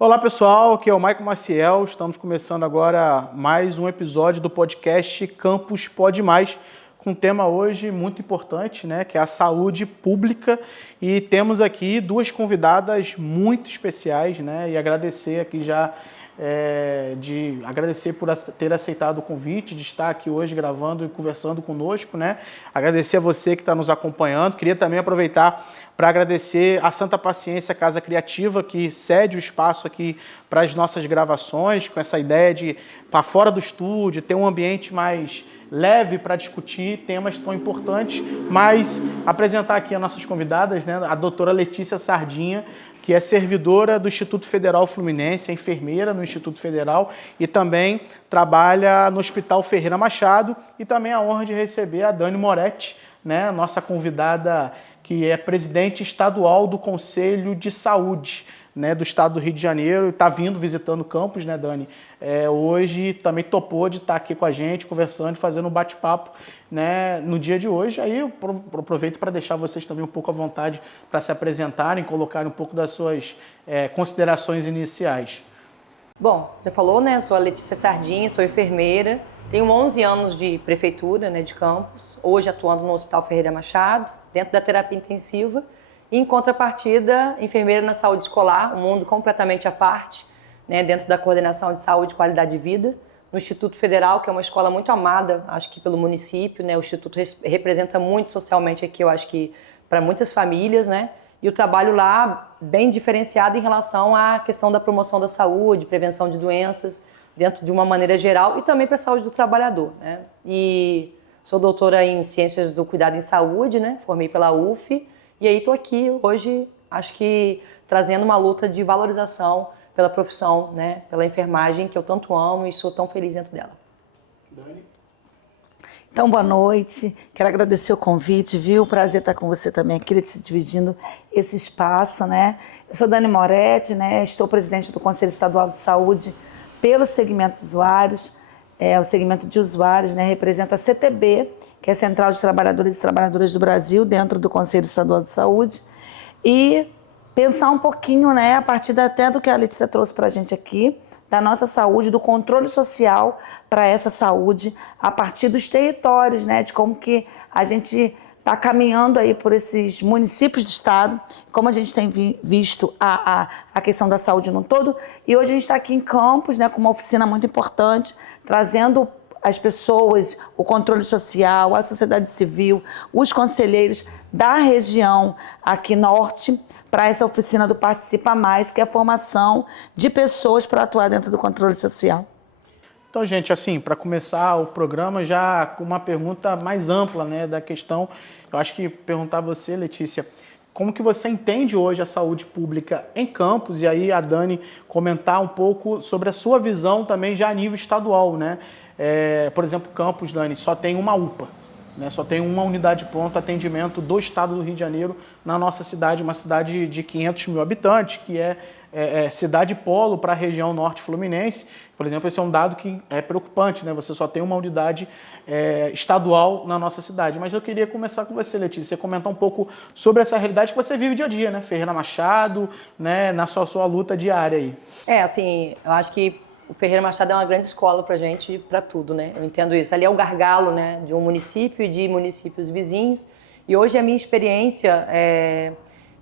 Olá pessoal, aqui é o Maicon Maciel, estamos começando agora mais um episódio do podcast Campus Pode Mais, com um tema hoje muito importante, né, que é a saúde pública, e temos aqui duas convidadas muito especiais, né, e agradecer aqui já, agradecer por ter aceitado o convite, de estar aqui hoje gravando e conversando conosco, né, agradecer a você que está nos acompanhando, queria também aproveitar para agradecer a Santa Paciência Casa Criativa, que cede o espaço aqui para as nossas gravações, com essa ideia de para fora do estúdio, ter um ambiente mais leve para discutir temas tão importantes, mas apresentar aqui as nossas convidadas, né, a doutora Letícia Sardinha, que é servidora do Instituto Federal Fluminense, é enfermeira no Instituto Federal e também trabalha no Hospital Ferreira Machado, e também a honra de receber a Dani Moretti, né, nossa convidada, que é presidente estadual do Conselho de Saúde, né, do estado do Rio de Janeiro, e está vindo visitando o campus, né, Dani? Hoje também topou de estar aqui com a gente, conversando, fazendo um bate-papo, né, no dia de hoje. Aí eu aproveito para deixar vocês também um pouco à vontade para se apresentarem, colocarem um pouco das suas considerações iniciais. Bom, já falou, né? Sou a Letícia Sardinha, sou enfermeira, tenho 11 anos de prefeitura, né, de campus, hoje atuando no Hospital Ferreira Machado, dentro da terapia intensiva, e em contrapartida, enfermeira na saúde escolar, um mundo completamente à parte, né, dentro da coordenação de saúde e qualidade de vida, no Instituto Federal, que é uma escola muito amada, acho que pelo município, né, o Instituto representa muito socialmente aqui, eu acho que para muitas famílias, né, e o trabalho lá bem diferenciado em relação à questão da promoção da saúde, prevenção de doenças, dentro de uma maneira geral, e também para a saúde do trabalhador, né, e sou doutora em Ciências do Cuidado em Saúde, né, formei pela UF, e aí estou aqui hoje, acho que trazendo uma luta de valorização pela profissão, né, pela enfermagem, que eu tanto amo e sou tão feliz dentro dela. Dani? Então, boa noite. Quero agradecer o convite, viu? Prazer estar com você também aqui, dividindo esse espaço, né? Eu sou Dani Moretti, né? Estou presidente do Conselho Estadual de Saúde pelo segmento de usuários. O segmento de usuários, né, representa a CTB, que é a Central de Trabalhadores e Trabalhadoras do Brasil, dentro do Conselho Estadual de Saúde, e pensar um pouquinho, né, a partir até do que a Letícia trouxe para a gente aqui, da nossa saúde, do controle social para essa saúde, a partir dos territórios, né, de como que a gente está caminhando aí por esses municípios do estado, como a gente tem visto a questão da saúde no todo, e hoje a gente está aqui em Campos, né, com uma oficina muito importante, trazendo as pessoas, o controle social, a sociedade civil, os conselheiros da região aqui norte, para essa oficina do Participa Mais, que é a formação de pessoas para atuar dentro do controle social. Então, gente, assim, para começar o programa, já com uma pergunta mais ampla, né, da questão, eu acho que perguntar a você, Letícia, como que você entende hoje a saúde pública em Campos, e aí a Dani comentar um pouco sobre a sua visão também já a nível estadual, né? Por exemplo, Campos, Dani, só tem uma UPA, né? Só tem uma unidade de pronto atendimento do estado do Rio de Janeiro na nossa cidade, uma cidade de 500 mil habitantes, que é cidade polo para a região norte fluminense. Por exemplo, esse é um dado que é preocupante, né? Você só tem uma unidade estadual na nossa cidade. Mas eu queria começar com você, Letícia, você comentar um pouco sobre essa realidade que você vive dia a dia, né? Ferreira Machado, né? Na sua luta diária aí. Assim, eu acho que o Ferreira Machado é uma grande escola pra gente, para tudo, né? Eu entendo isso. Ali é o gargalo, né, de um município e de municípios vizinhos. E hoje a minha experiência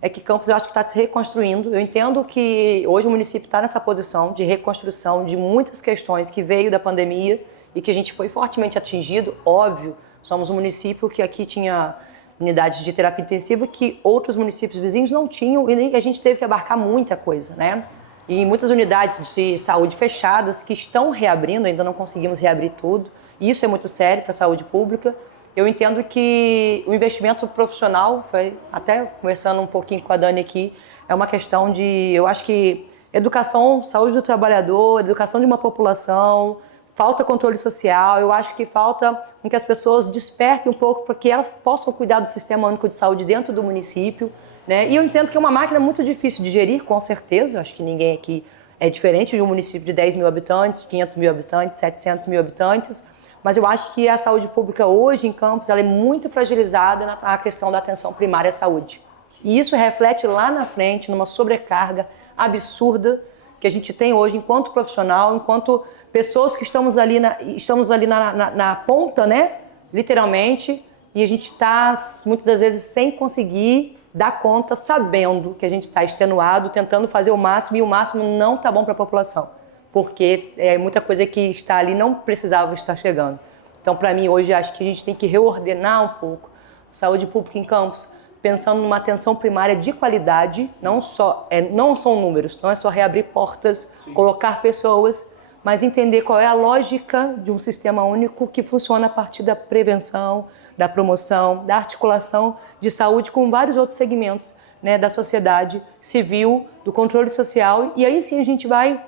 é que Campos, eu acho que está se reconstruindo. Eu entendo que hoje o município está nessa posição de reconstrução de muitas questões que veio da pandemia e que a gente foi fortemente atingido. Óbvio, somos um município que aqui tinha unidades de terapia intensiva que outros municípios vizinhos não tinham, e a gente teve que abarcar muita coisa, né? E muitas unidades de saúde fechadas que estão reabrindo, ainda não conseguimos reabrir tudo. Isso é muito sério para a saúde pública. Eu entendo que o investimento profissional, foi até conversando um pouquinho com a Dani aqui, é uma questão de, eu acho que educação, saúde do trabalhador, educação de uma população, falta controle social, eu acho que falta que as pessoas despertem um pouco para que elas possam cuidar do Sistema Único de Saúde dentro do município, né? E eu entendo que é uma máquina muito difícil de gerir, com certeza, eu acho que ninguém aqui é diferente de um município de 10 mil habitantes, 500 mil habitantes, 700 mil habitantes, mas eu acho que a saúde pública hoje em Campos ela é muito fragilizada na questão da atenção primária à saúde. E isso reflete lá na frente numa sobrecarga absurda que a gente tem hoje enquanto profissional, enquanto pessoas que estamos ali na ponta, né? Literalmente, e a gente está, muitas das vezes, sem conseguir dar conta, sabendo que a gente está extenuado, tentando fazer o máximo, e o máximo não está bom para a população, porque é muita coisa que está ali não precisava estar chegando. Então, para mim, hoje, acho que a gente tem que reordenar um pouco a saúde pública em Campos, pensando numa atenção primária de qualidade, não são números, não é só reabrir portas, sim, colocar pessoas, mas entender qual é a lógica de um sistema único que funciona a partir da prevenção, da promoção, da articulação de saúde com vários outros segmentos, né, da sociedade civil, do controle social, e aí sim a gente vai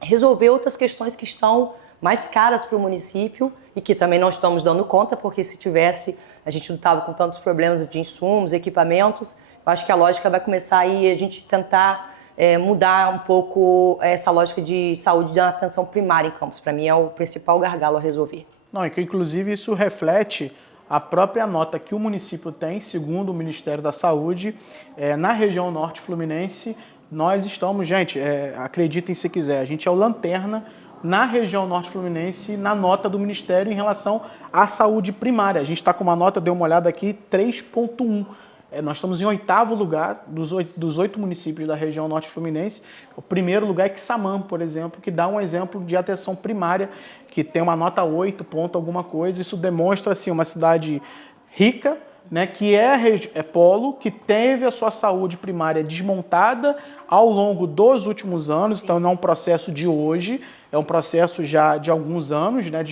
resolver outras questões que estão mais caras para o município e que também não estamos dando conta, porque se tivesse, a gente não estava com tantos problemas de insumos, equipamentos. Eu acho que a lógica vai começar aí a gente tentar mudar um pouco essa lógica de saúde da atenção primária em Campos. Para mim é o principal gargalo a resolver. Não, e que inclusive isso reflete a própria nota que o município tem, segundo o Ministério da Saúde, na região norte fluminense. Nós estamos, gente, acreditem se quiser, a gente é o lanterna na região norte fluminense na nota do Ministério em relação à saúde primária. A gente está com uma nota, dei uma olhada aqui, 3,1. Nós estamos em 8º lugar dos 8 municípios da região norte fluminense. O primeiro lugar é Quissamã, por exemplo, que dá um exemplo de atenção primária, que tem uma nota 8 ponto alguma coisa. Isso demonstra assim, uma cidade rica, né, que é polo, que teve a sua saúde primária desmontada ao longo dos últimos anos. Sim. Então não é um processo de hoje, é um processo já de alguns anos, né,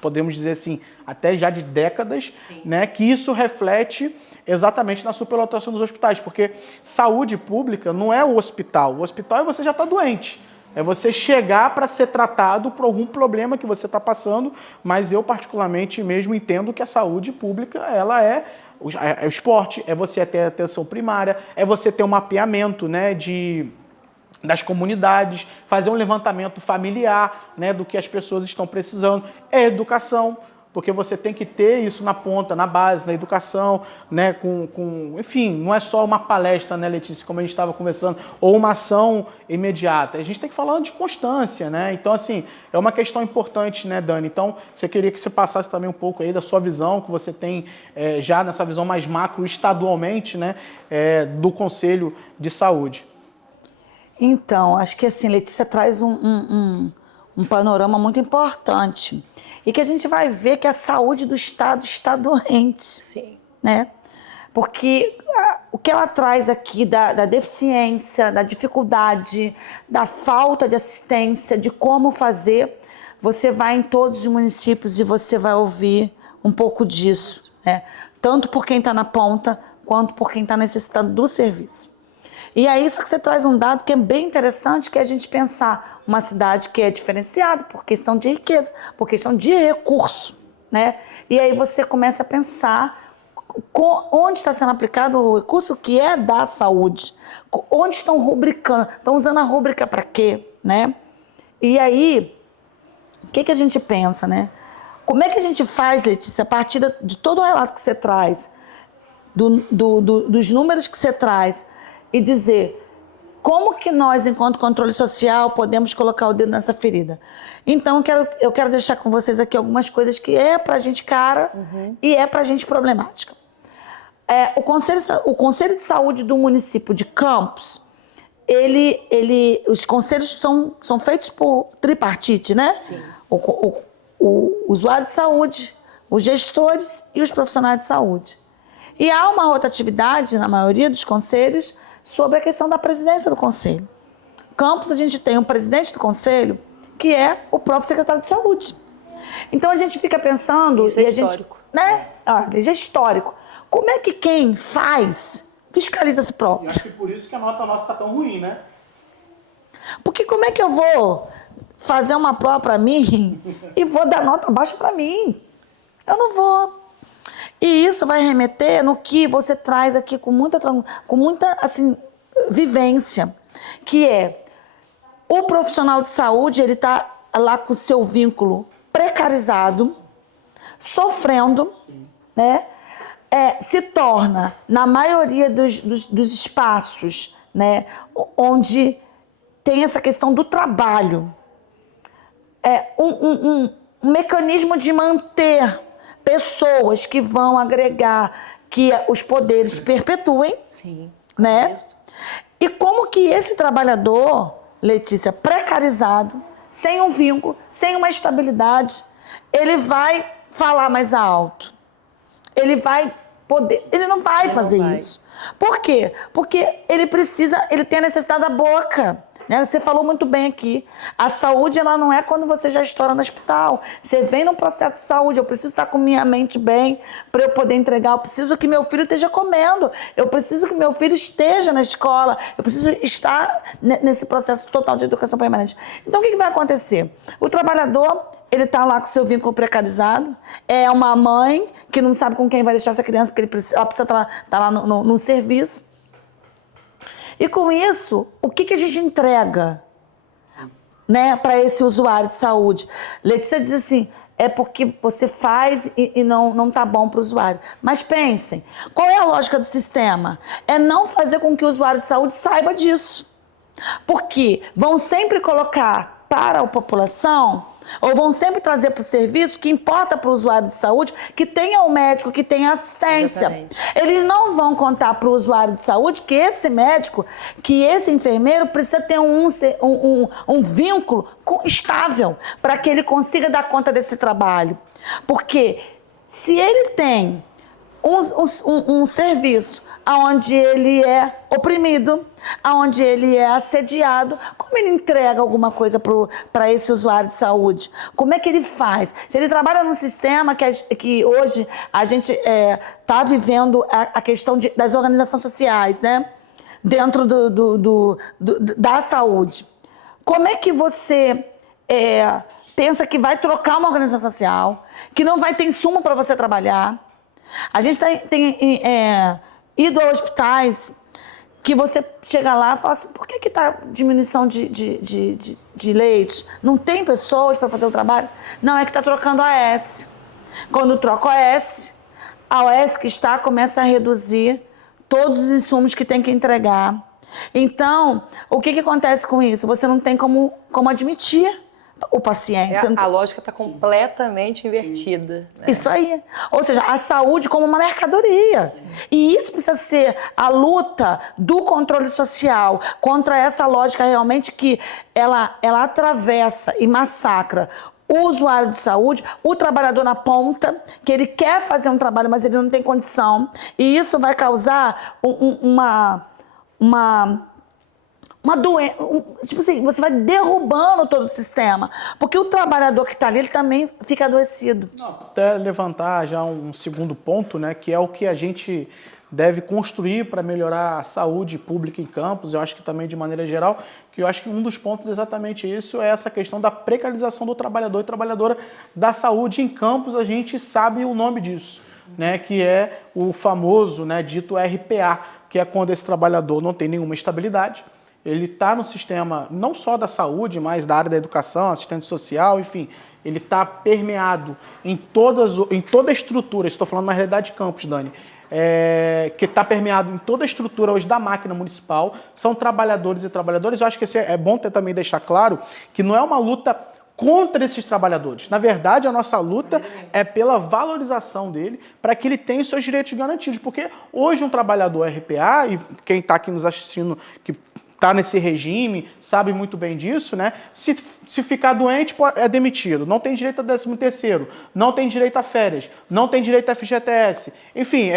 podemos dizer assim, até já de décadas, né, que isso reflete exatamente na superlotação dos hospitais, porque saúde pública não é o hospital é você já está doente, é você chegar para ser tratado por algum problema que você está passando, mas eu particularmente mesmo entendo que a saúde pública ela é o esporte, é você ter atenção primária, é você ter um mapeamento, né, das comunidades, fazer um levantamento familiar, né, do que as pessoas estão precisando, é educação, porque você tem que ter isso na ponta, na base, na educação, né, enfim, não é só uma palestra, né, Letícia, como a gente estava conversando, ou uma ação imediata. A gente tem que falar de constância, né? Então, assim, é uma questão importante, né, Dani? Então, você queria que você passasse também um pouco aí da sua visão, que você tem já nessa visão mais macro, estadualmente, né, do Conselho de Saúde. Então, acho que assim, Letícia traz um panorama muito importante. E que a gente vai ver que a saúde do Estado está doente. Sim. Né? Porque o que ela traz aqui da deficiência, da dificuldade, da falta de assistência, de como fazer, você vai em todos os municípios e você vai ouvir um pouco disso. Né? Tanto por quem está na ponta, quanto por quem está necessitando do serviço. E é isso que você traz um dado que é bem interessante, que é a gente pensar uma cidade que é diferenciada por questão de riqueza, por questão de recurso, né? E aí você começa a pensar onde está sendo aplicado o recurso que é da saúde, onde estão rubricando, estão usando a rúbrica para quê, né? E aí, o que a gente pensa, né? Como é que a gente faz, Letícia, a partir de todo o relato que você traz, dos números que você traz, e dizer como que nós, enquanto controle social, podemos colocar o dedo nessa ferida. Então, eu quero deixar com vocês aqui algumas coisas que é pra gente cara e é pra gente problemática. O Conselho de Saúde do município de Campos, os conselhos são feitos por tripartite, né? Sim. O usuário de saúde, os gestores e os profissionais de saúde. E há uma rotatividade, na maioria dos conselhos, sobre a questão da presidência do conselho. Campos, a gente tem um presidente do conselho que é o próprio secretário de saúde. Então a gente fica pensando... Isso é histórico. Né? Isso é histórico. Como é que quem faz fiscaliza si próprio? Eu acho que por isso que a nota nossa está tão ruim, né? Porque como é que eu vou fazer uma prova para mim e vou dar nota baixa para mim? Eu não vou. E isso vai remeter no que você traz aqui com muita assim, vivência, que é o profissional de saúde, ele está lá com o seu vínculo precarizado, sofrendo, né? Se torna, na maioria dos espaços, né, onde tem essa questão do trabalho. É um mecanismo de manter pessoas que vão agregar, que os poderes perpetuem, Sim, né? E como que esse trabalhador, Letícia, precarizado, sem um vínculo, sem uma estabilidade, ele vai falar mais alto. Ele vai poder, ele não vai fazer isso. Por quê? Porque ele tem a necessidade da boca. Né? Você falou muito bem aqui. A saúde, ela não é quando você já estoura no hospital. Você vem num processo de saúde, eu preciso estar com minha mente bem para eu poder entregar. Eu preciso que meu filho esteja comendo. Eu preciso que meu filho esteja na escola. Eu preciso estar nesse processo total de educação permanente. Então, o que vai acontecer? O trabalhador, ele está lá com seu vínculo precarizado. É uma mãe que não sabe com quem vai deixar essa criança, porque ela precisa estar lá no serviço. E com isso, o que a gente entrega, né, para esse usuário de saúde? Letícia diz assim, é porque você faz e não está bom para o usuário. Mas pensem, qual é a lógica do sistema? É não fazer com que o usuário de saúde saiba disso. Porque vão sempre colocar para a população, ou vão sempre trazer para o serviço que importa para o usuário de saúde que tenha um médico, que tenha assistência. Exatamente. Eles não vão contar para o usuário de saúde que esse médico, que esse enfermeiro precisa ter um vínculo estável para que ele consiga dar conta desse trabalho. Porque se ele tem um serviço onde ele é oprimido, onde ele é assediado, como ele entrega alguma coisa para esse usuário de saúde? Como é que ele faz? Se ele trabalha num sistema que hoje a gente está vivendo a questão das organizações sociais, né? Dentro da saúde. Como é que você pensa que vai trocar uma organização social, que não vai ter insumo para você trabalhar? A gente tem ido a hospitais que você chega lá e fala assim, por que está diminuição de leitos? Não tem pessoas para fazer o trabalho? Não, é que está trocando a AS. Quando troca a OS que está começa a reduzir todos os insumos que tem que entregar. Então, o que acontece com isso? Você não tem como admitir o paciente. A lógica está completamente invertida. Né? Isso aí. Ou seja, a saúde como uma mercadoria. Sim. E isso precisa ser a luta do controle social contra essa lógica realmente que ela atravessa e massacra o usuário de saúde, o trabalhador na ponta, que ele quer fazer um trabalho, mas ele não tem condição. E isso vai causar uma doença, tipo assim, você vai derrubando todo o sistema, porque o trabalhador que está ali, ele também fica adoecido. Até levantar já um segundo ponto, né, que é o que a gente deve construir para melhorar a saúde pública em Campos, eu acho que também de maneira geral, que eu acho que um dos pontos exatamente isso é essa questão da precarização do trabalhador e trabalhadora da saúde em Campos, a gente sabe o nome disso, né, que é o famoso, né, dito RPA, que é quando esse trabalhador não tem nenhuma estabilidade, ele está no sistema não só da saúde, mas da área da educação, assistente social, enfim, ele está permeado em toda a estrutura, estou falando na realidade de Campos, Dani, que está permeado em toda a estrutura hoje da máquina municipal, são trabalhadores e trabalhadoras. Eu acho que é bom também deixar claro que não é uma luta contra esses trabalhadores. Na verdade, a nossa luta é pela valorização dele, para que ele tenha seus direitos garantidos, porque hoje um trabalhador RPA, e quem está aqui nos assistindo, que está nesse regime, sabe muito bem disso, né? Se ficar doente, é demitido. Não tem direito a 13º, não tem direito a férias, não tem direito a FGTS. Enfim,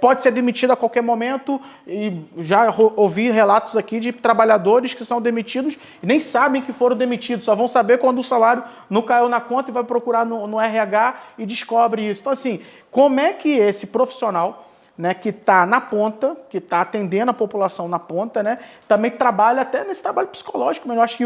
pode ser demitido a qualquer momento e já ouvi relatos aqui de trabalhadores que são demitidos e nem sabem que foram demitidos, só vão saber quando o salário não caiu na conta e vai procurar no RH e descobre isso. Então, assim, como é que esse profissional, né, que está na ponta, que está atendendo a população na ponta, né, também trabalha até nesse trabalho psicológico, mas eu acho que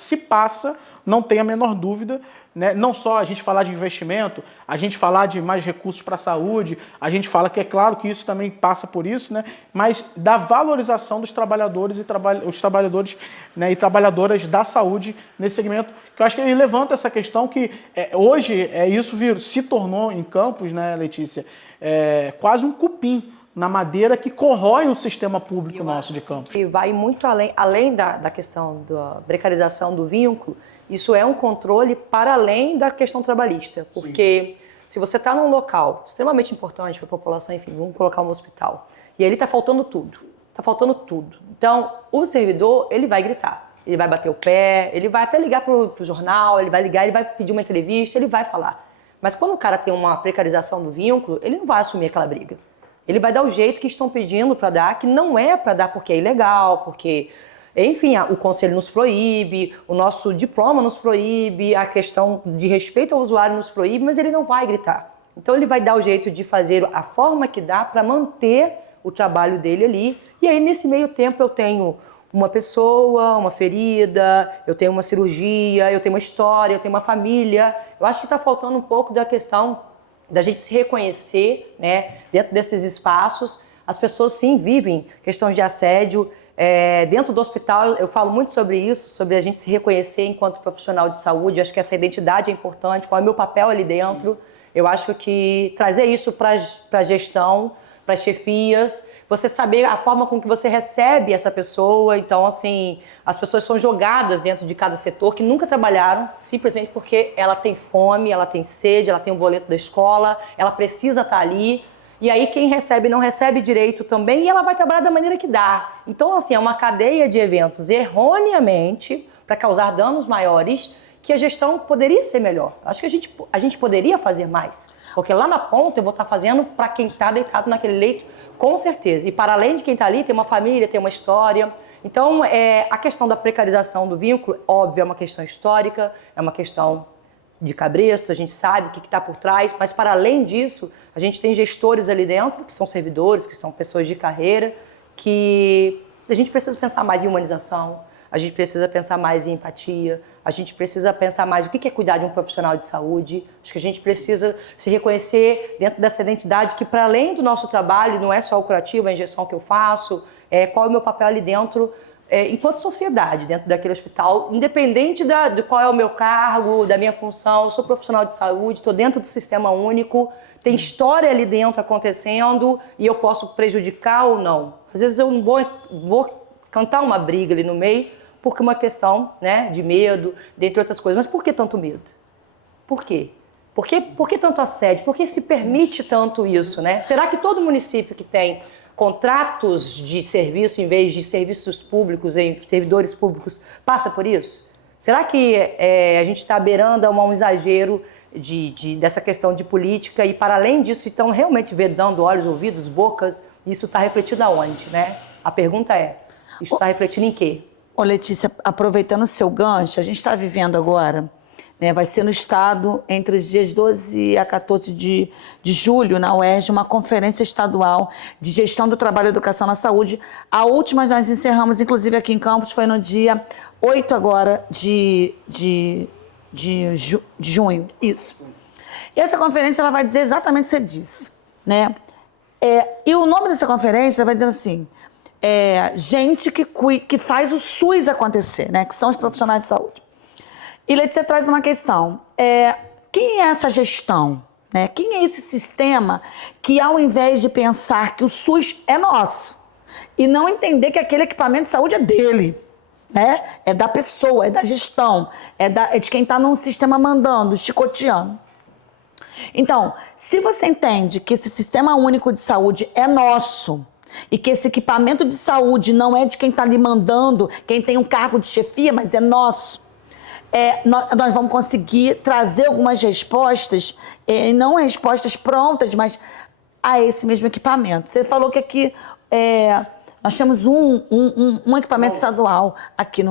se passa, não tem a menor dúvida, né, não só a gente falar de investimento, a gente falar de mais recursos para a saúde, a gente fala que é claro que isso também passa por isso, né, mas da valorização dos trabalhadores os trabalhadores, né, e trabalhadoras da saúde nesse segmento, que eu acho que ele levanta essa questão que hoje isso se tornou em Campos, né, Letícia, quase um cupim na madeira que corrói o sistema público nosso de Campos. E vai muito além da questão da precarização do vínculo, isso é um controle para além da questão trabalhista. Porque se você está num local extremamente importante para a população, enfim, vamos colocar um hospital, e ali está faltando tudo. Está faltando tudo. Então, o servidor, ele vai gritar, ele vai bater o pé, ele vai até ligar para o jornal, ele vai ligar, ele vai pedir uma entrevista, ele vai falar. Mas quando o cara tem uma precarização do vínculo, ele não vai assumir aquela briga. Ele vai dar o jeito que estão pedindo para dar, que não é para dar porque é ilegal, porque, enfim, o conselho nos proíbe, o nosso diploma nos proíbe, a questão de respeito ao usuário nos proíbe, mas ele não vai gritar. Então ele vai dar o jeito de fazer a forma que dá para manter o trabalho dele ali. E aí, nesse meio tempo, eu tenho uma pessoa, uma ferida, eu tenho uma cirurgia, eu tenho uma história, eu tenho uma família. Eu acho que está faltando um pouco da questão da gente se reconhecer, né, dentro desses espaços. As pessoas, sim, vivem questões de assédio. Dentro do hospital, eu falo muito sobre isso, sobre a gente se reconhecer enquanto profissional de saúde. Eu acho que essa identidade é importante, qual é o meu papel ali dentro. Sim. Eu acho que trazer isso para a gestão, para as chefias, você saber a forma com que você recebe essa pessoa. Então, assim, as pessoas são jogadas dentro de cada setor que nunca trabalharam, simplesmente porque ela tem fome, ela tem sede, ela tem o boleto da escola, ela precisa estar ali. E aí quem recebe não recebe direito também e ela vai trabalhar da maneira que dá. Então, assim, é uma cadeia de eventos erroneamente para causar danos maiores que a gestão poderia ser melhor. Acho que a gente poderia fazer mais. Porque lá na ponta eu vou estar fazendo para quem está deitado naquele leito, com certeza. E para além de quem está ali, tem uma família, tem uma história. Então, a questão da precarização do vínculo, óbvio, é uma questão histórica, é uma questão de cabresto, a gente sabe o que está por trás, mas para além disso, a gente tem gestores ali dentro, que são servidores, que são pessoas de carreira, que a gente precisa pensar mais em humanização, a gente precisa pensar mais em empatia, a gente precisa pensar mais o que é cuidar de um profissional de saúde. Acho que a gente precisa se reconhecer dentro dessa identidade que, para além do nosso trabalho, não é só o curativo, a injeção que eu faço, qual é o meu papel ali dentro, enquanto sociedade, dentro daquele hospital, independente de qual é o meu cargo, da minha função. Eu sou profissional de saúde, estou dentro do sistema único, tem história ali dentro acontecendo e eu posso prejudicar ou não. Às vezes eu não vou cantar uma briga ali no meio, porque uma questão, né, de medo, dentre outras coisas. Mas por que tanto medo? Por quê? Por que tanto assédio? Por que se permite tanto isso, né? Será que todo município que tem contratos de serviço em vez de serviços públicos, em servidores públicos, passa por isso? Será que a gente está beirando a um exagero dessa questão de política e, para além disso, estão realmente vedando olhos, ouvidos, bocas? Isso está refletido aonde, né? A pergunta é, isso está refletindo em quê? Ô Letícia, aproveitando o seu gancho, a gente está vivendo agora, né, vai ser no estado, entre os dias 12 a 14 de julho, na UERJ, uma conferência estadual de gestão do trabalho e educação na saúde. A última nós encerramos, inclusive aqui em Campos, foi no dia 8 agora de junho, isso. E essa conferência ela vai dizer exatamente o que você disse, né? E o nome dessa conferência vai dizer assim, gente que faz o SUS acontecer, né? Que são os profissionais de saúde. E Letícia traz uma questão. Quem é essa gestão? Né? Quem é esse sistema que, ao invés de pensar que o SUS é nosso e não entender que aquele equipamento de saúde é dele, né? É da pessoa, é da gestão, é de quem está num sistema mandando, chicoteando. Então, se você entende que esse sistema único de saúde é nosso, e que esse equipamento de saúde não é de quem está ali mandando, quem tem um cargo de chefia, mas é nosso, nós vamos conseguir trazer algumas respostas, não respostas prontas, mas a esse mesmo equipamento. Você falou que aqui nós temos um equipamento estadual aqui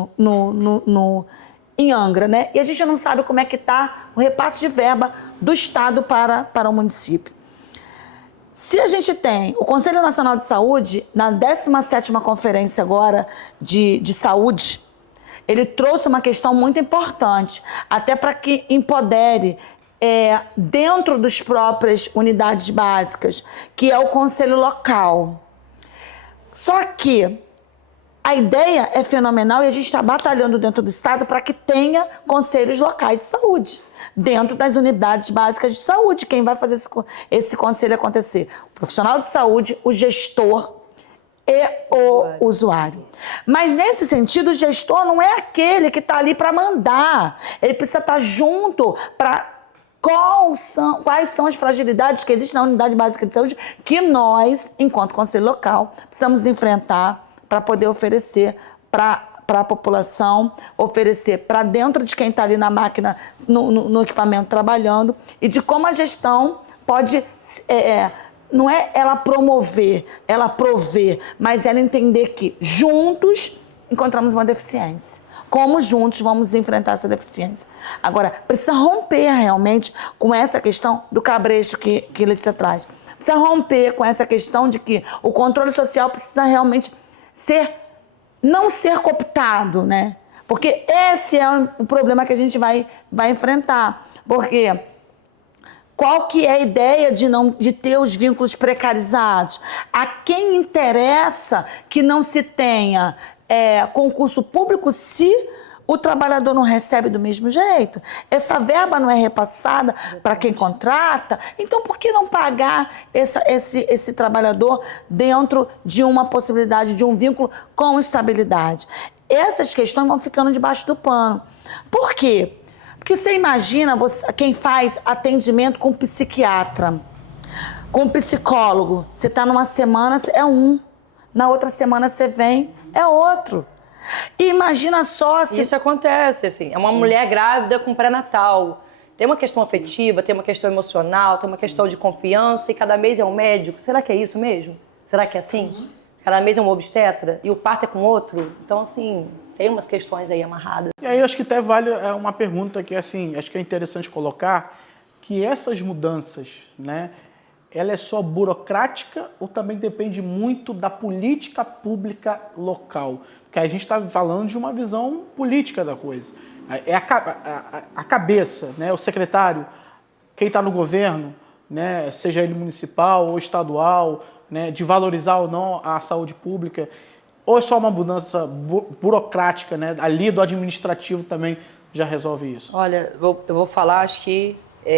em Angra, né? E a gente não sabe como é que está o repasse de verba do Estado para o município. Se a gente tem o Conselho Nacional de Saúde, na 17ª conferência agora de saúde, ele trouxe uma questão muito importante, até para que empodere dentro das próprias unidades básicas, que é o Conselho Local. Só que A ideia é fenomenal e a gente está batalhando dentro do Estado para que tenha conselhos locais de saúde, dentro das unidades básicas de saúde. Quem vai fazer esse conselho acontecer? O profissional de saúde, o gestor e o usuário. Mas, nesse sentido, o gestor não é aquele que está ali para mandar. Ele precisa estar junto para... Quais são as fragilidades que existem na unidade básica de saúde que nós, enquanto conselho local, precisamos enfrentar para poder oferecer para a população, oferecer para dentro de quem está ali na máquina, no equipamento trabalhando, e de como a gestão pode, não é ela promover, ela prover, mas ela entender que juntos encontramos uma deficiência. Como juntos vamos enfrentar essa deficiência. Agora, precisa romper realmente com essa questão do cabresto que Letícia traz. Precisa romper com essa questão de que o controle social precisa realmente não ser cooptado, né? Porque esse é o problema que a gente vai enfrentar. Porque qual que é a ideia de ter os vínculos precarizados? A quem interessa que não se tenha concurso público se o trabalhador não recebe do mesmo jeito? Essa verba não é repassada para quem contrata? Então, por que não pagar esse trabalhador dentro de uma possibilidade de um vínculo com estabilidade? Essas questões vão ficando debaixo do pano. Por quê? Porque você imagina quem faz atendimento com psiquiatra, com psicólogo. Você está numa semana, é um. Na outra semana você vem, é outro. E imagina só se... Isso acontece, assim. É uma mulher grávida com pré-natal. Tem uma questão afetiva, tem uma questão emocional, tem uma questão de confiança e cada mês é um médico. Será que é isso mesmo? Será que é assim? Cada mês é um obstetra e o parto é com outro? Então, assim, tem umas questões aí amarradas. E aí acho que até vale uma pergunta que, assim, acho que é interessante colocar, que essas mudanças, né, ela é só burocrática ou também depende muito da política pública local? Porque a gente está falando de uma visão política da coisa. É a cabeça, né? O secretário, quem está no governo, né? Seja ele municipal ou estadual, né? De valorizar ou não a saúde pública, ou é só uma mudança burocrática, né? Ali do administrativo também já resolve isso? Olha, eu vou falar, acho que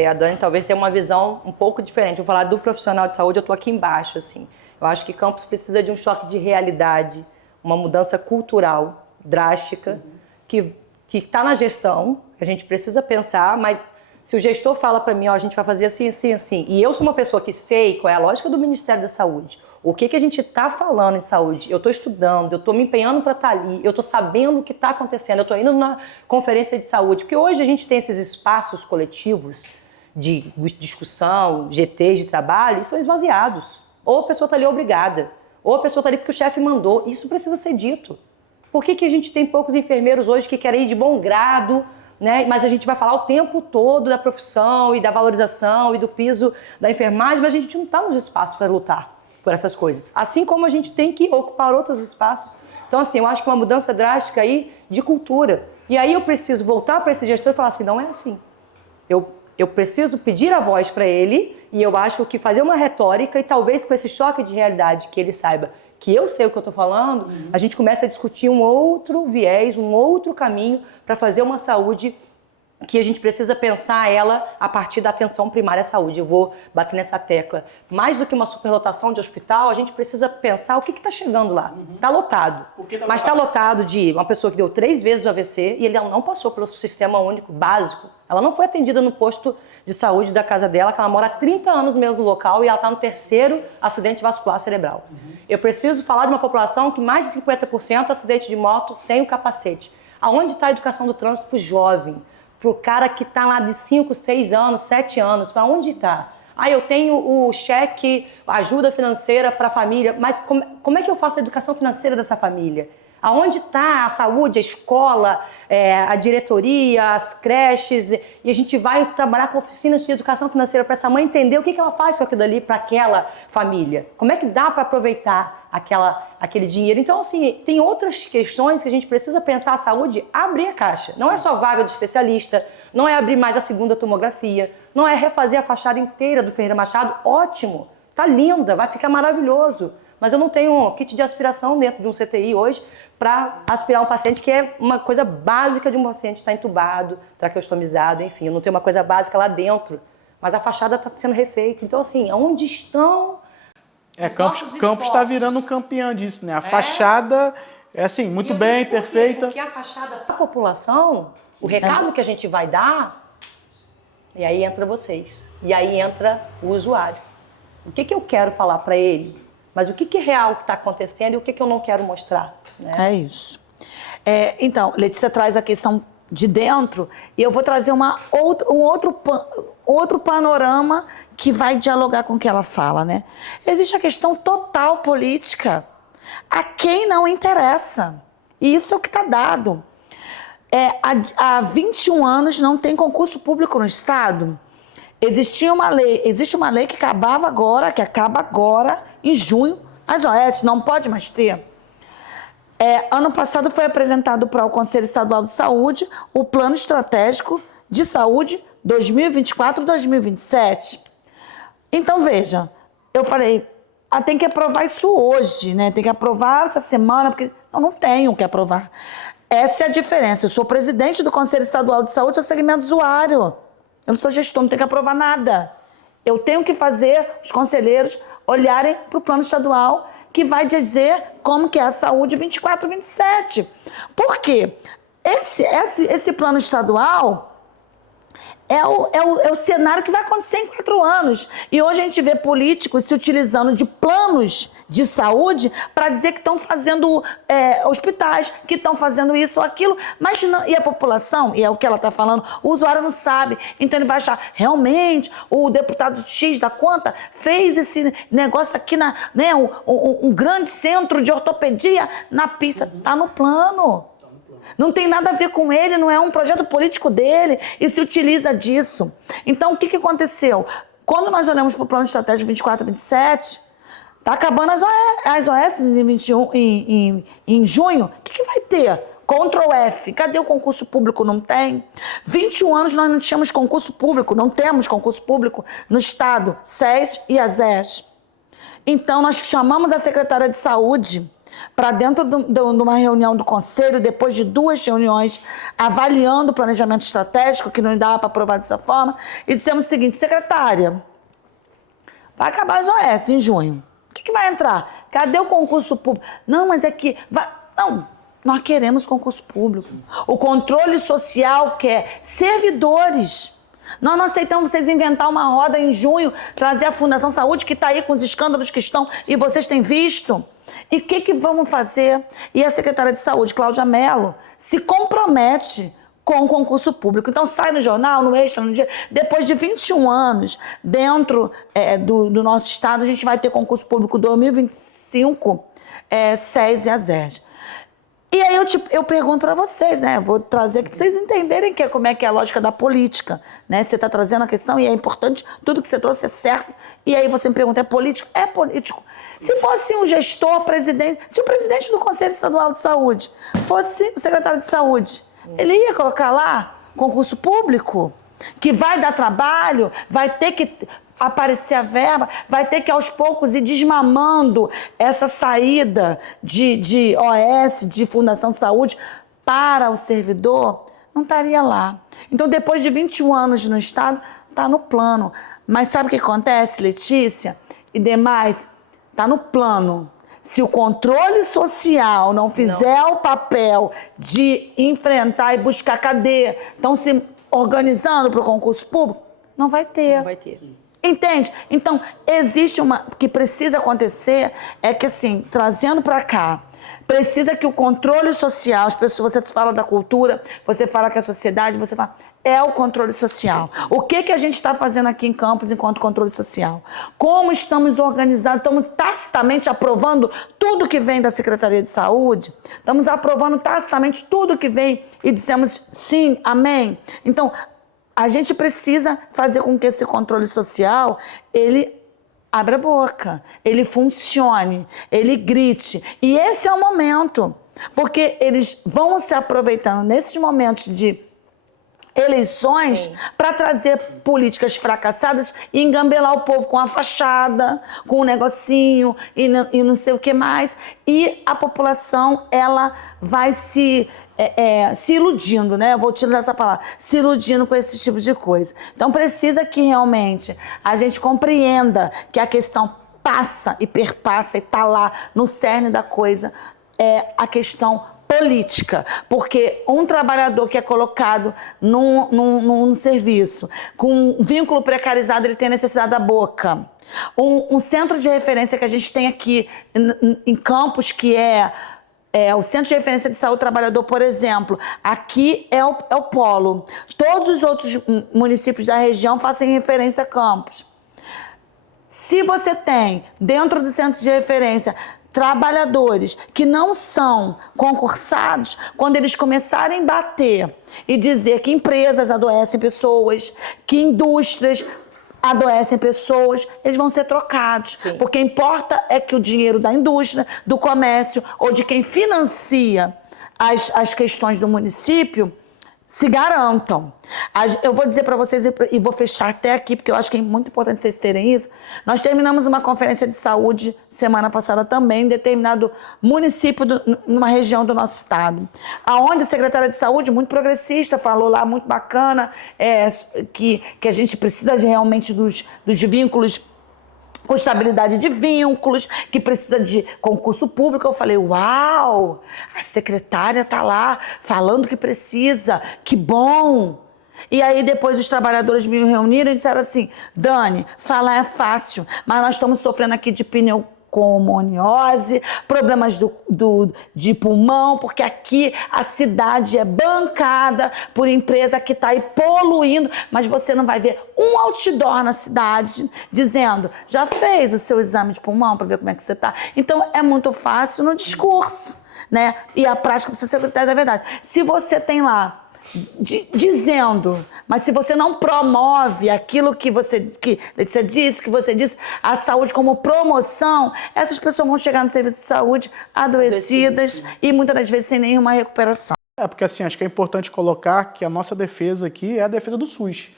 a Dani talvez tenha uma visão um pouco diferente. Vou falar do profissional de saúde, eu estou aqui embaixo, assim. Eu acho que Campos precisa de um choque de realidade, uma mudança cultural drástica, que está na gestão, que a gente precisa pensar, mas se o gestor fala para mim, ó, a gente vai fazer assim, assim, assim, e eu sou uma pessoa que sei qual é a lógica do Ministério da Saúde, o que a gente está falando em saúde, eu estou estudando, eu estou me empenhando para estar ali, eu estou sabendo o que está acontecendo, eu estou indo na conferência de saúde, porque hoje a gente tem esses espaços coletivos de discussão, GTs de trabalho, e são esvaziados. Ou a pessoa está ali obrigada, ou a pessoa está ali porque o chefe mandou. Isso precisa ser dito. Por que a gente tem poucos enfermeiros hoje que querem ir de bom grado, né? Mas a gente vai falar o tempo todo da profissão e da valorização e do piso da enfermagem, mas a gente não está nos espaços para lutar por essas coisas. Assim como a gente tem que ocupar outros espaços. Então, assim, eu acho que uma mudança drástica aí de cultura. E aí eu preciso voltar para esse gestor e falar assim, não é assim. Eu preciso pedir a voz para ele e eu acho que fazer uma retórica e talvez com esse choque de realidade que ele saiba que eu sei o que eu estou falando, a gente começa a discutir um outro viés, um outro caminho para fazer uma saúde que a gente precisa pensar ela a partir da atenção primária à saúde. Eu vou bater nessa tecla. Mais do que uma superlotação de hospital, a gente precisa pensar o que está chegando lá. Está lotado. Mas está lotado de uma pessoa que deu 3 vezes o AVC e ele não passou pelo sistema único básico. Ela não foi atendida no posto de saúde da casa dela, que ela mora há 30 anos mesmo no local e ela está no 3º acidente vascular cerebral. Eu preciso falar de uma população que mais de 50% acidente de moto sem o capacete. Aonde está a educação do trânsito para o jovem? Para o cara que está lá de 5, 6 anos, 7 anos, para onde está? Ah, eu tenho o cheque, ajuda financeira para a família, mas como é que eu faço a educação financeira dessa família? Aonde está a saúde, a escola, a diretoria, as creches? E a gente vai trabalhar com oficinas de educação financeira para essa mãe entender o que ela faz com aquilo ali para aquela família. Como é que dá para aproveitar aquele dinheiro? Então, assim, tem outras questões que a gente precisa pensar a saúde, abrir a caixa. Não é só vaga de especialista, não é abrir mais a 2ª tomografia, não é refazer a fachada inteira do Ferreira Machado. Ótimo, tá linda, vai ficar maravilhoso. mas eu não tenho um kit de aspiração dentro de um CTI hoje para aspirar um paciente, que é uma coisa básica de um paciente estar entubado, traqueostomizado, enfim, eu não tenho uma coisa básica lá dentro, mas a fachada está sendo refeita. Então, assim, onde estão Campos está virando campeão disso, né? A fachada é assim, muito bem, perfeita. Porque a fachada para a população, o recado que a gente vai dar, e aí entra vocês, e aí entra o usuário. O que eu quero falar para ele, mas o que é real que está acontecendo e o que eu não quero mostrar. Né? É isso. Então, Letícia traz a questão de dentro e eu vou trazer um outro panorama que vai dialogar com o que ela fala, né? Existe a questão total política a quem não interessa. E isso é o que está dado. Há 21 anos não tem concurso público no Estado. Existe uma lei que acaba agora, em junho, as OS não pode mais ter. Ano passado foi apresentado para o Conselho Estadual de Saúde o Plano Estratégico de Saúde 2024-2027. Então, veja, eu falei, tem que aprovar isso hoje, né? Tem que aprovar essa semana, porque eu não tenho que aprovar. Essa é a diferença. Eu sou presidente do Conselho Estadual de Saúde, sou segmento usuário. Eu não sou gestor, não tenho que aprovar nada. Eu tenho que fazer os conselheiros olharem para o plano estadual que vai dizer como que é a saúde 24-27. Por quê? Esse plano estadual é o cenário que vai acontecer em 4 anos. E hoje a gente vê políticos se utilizando de planos de saúde para dizer que estão fazendo hospitais, que estão fazendo isso ou aquilo, mas não, e a população, e é o que ela está falando, o usuário não sabe, então ele vai achar, realmente, o deputado X da conta fez esse negócio aqui, um grande centro de ortopedia na pista, está no plano. Não tem nada a ver com ele, não é um projeto político dele e se utiliza disso. Então, o que aconteceu? Quando nós olhamos para o plano estratégico 24-27, está acabando as OS em junho, o que vai ter? Ctrl F, cadê o concurso público? Não tem. 21 anos nós não tínhamos concurso público, não temos concurso público no Estado, SES e ASES. Então, nós chamamos a secretária de Saúde para dentro de uma reunião do Conselho, depois de 2 reuniões, avaliando o planejamento estratégico, que não dava para aprovar dessa forma, e dissemos o seguinte, secretária, vai acabar as OS em junho. O que vai entrar? Cadê o concurso público? Não, mas é que... Não, nós queremos concurso público. O controle social quer servidores. Nós não aceitamos vocês inventar uma roda em junho, trazer a Fundação Saúde, que está aí com os escândalos que estão, e vocês têm visto. E o que vamos fazer? E a secretária de Saúde, Cláudia Mello, se compromete com o concurso público. Então sai no jornal, no Extra, no Dia. Depois de 21 anos, dentro do nosso estado, a gente vai ter concurso público 2025, SES e ASES. E aí eu pergunto para vocês, né? Vou trazer aqui para vocês entenderem como é que é a lógica da política, né? Você está trazendo a questão e é importante, tudo que você trouxe é certo. E aí você me pergunta, é político? É político. Se fosse um gestor, presidente, se o presidente do Conselho Estadual de Saúde fosse o secretário de Saúde, ele ia colocar lá concurso público, que vai dar trabalho, vai ter que aparecer a verba, vai ter que aos poucos ir desmamando essa saída de OS, de Fundação Saúde, para o servidor, não estaria lá. Então, depois de 21 anos no Estado, está no plano. Mas sabe o que acontece, Letícia? E demais, está no plano. Se o controle social não fizer o papel de enfrentar e buscar cadê, estão se organizando para o concurso público, não vai ter. Não vai ter. Entende? Então, existe o que precisa acontecer, é que assim, trazendo para cá, precisa que o controle social, as pessoas, você fala da cultura, você fala que a sociedade, você fala, é o controle social. O que a gente está fazendo aqui em Campos enquanto controle social? Como estamos organizados, estamos tacitamente aprovando tudo que vem da Secretaria de Saúde, estamos aprovando tacitamente tudo que vem e dissemos sim, amém. Então, a gente precisa fazer com que esse controle social, ele abra a boca, ele funcione, ele grite. E esse é o momento, porque eles vão se aproveitando nesses momentos de eleições para trazer políticas fracassadas e engambelar o povo com a fachada, com um negocinho e não sei o que mais. E a população, ela vai se iludindo, né? Eu vou utilizar essa palavra, se iludindo com esse tipo de coisa. Então precisa que realmente a gente compreenda que a questão passa e perpassa e está lá no cerne da coisa, é a questão política, porque um trabalhador que é colocado num serviço com um vínculo precarizado, ele tem a necessidade da boca. Um centro de referência que a gente tem aqui em Campos, que é o Centro de Referência de Saúde do Trabalhador, por exemplo, aqui é o polo. Todos os outros municípios da região fazem referência a Campos. Se você tem, dentro do Centro de Referência, trabalhadores que não são concursados, quando eles começarem a bater e dizer que empresas adoecem pessoas, que indústrias adoecem pessoas, eles vão ser trocados. Sim. Porque importa é que o dinheiro da indústria, do comércio ou de quem financia as questões do município se garantam. Eu vou dizer para vocês, e vou fechar até aqui, porque eu acho que é muito importante vocês terem isso. Nós terminamos uma conferência de saúde semana passada também, em determinado município, numa região do nosso estado, aonde a secretária de saúde, muito progressista, falou lá, muito bacana, que a gente precisa realmente dos vínculos, com estabilidade de vínculos, que precisa de concurso público. Eu falei, uau, a secretária está lá falando que precisa, que bom. E aí depois os trabalhadores me reuniram e disseram assim, Dani, falar é fácil, mas nós estamos sofrendo aqui de pneumoniose, problemas de pulmão, porque aqui a cidade é bancada por empresa que está aí poluindo, mas você não vai ver um outdoor na cidade dizendo, já fez o seu exame de pulmão para ver como é que você está? Então é muito fácil no discurso, né? E a prática precisa ser critério da verdade. Se você tem lá dizendo, mas se você não promove aquilo que Letícia disse, que você disse, a saúde como promoção, essas pessoas vão chegar no serviço de saúde adoecidas e muitas das vezes sem nenhuma recuperação. Porque assim, acho que é importante colocar que a nossa defesa aqui é a defesa do SUS.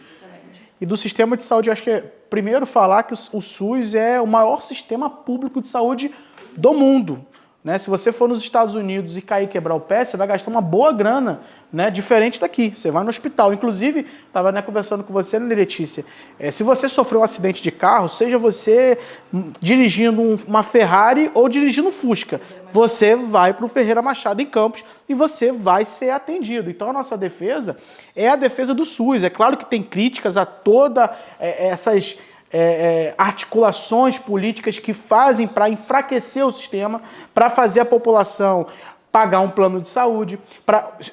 E do sistema de saúde, acho que é primeiro falar que o SUS é o maior sistema público de saúde do mundo. Né? Se você for nos Estados Unidos e cair e quebrar o pé, você vai gastar uma boa grana, né? Diferente daqui. Você vai no hospital. Inclusive, estava conversando com você, né, Letícia? Se você sofreu um acidente de carro, seja você dirigindo uma Ferrari ou dirigindo um Fusca, você vai para o Ferreira Machado em Campos e você vai ser atendido. Então, a nossa defesa é a defesa do SUS. É claro que tem críticas a todas essas articulações políticas que fazem para enfraquecer o sistema, para fazer a população pagar um plano de saúde.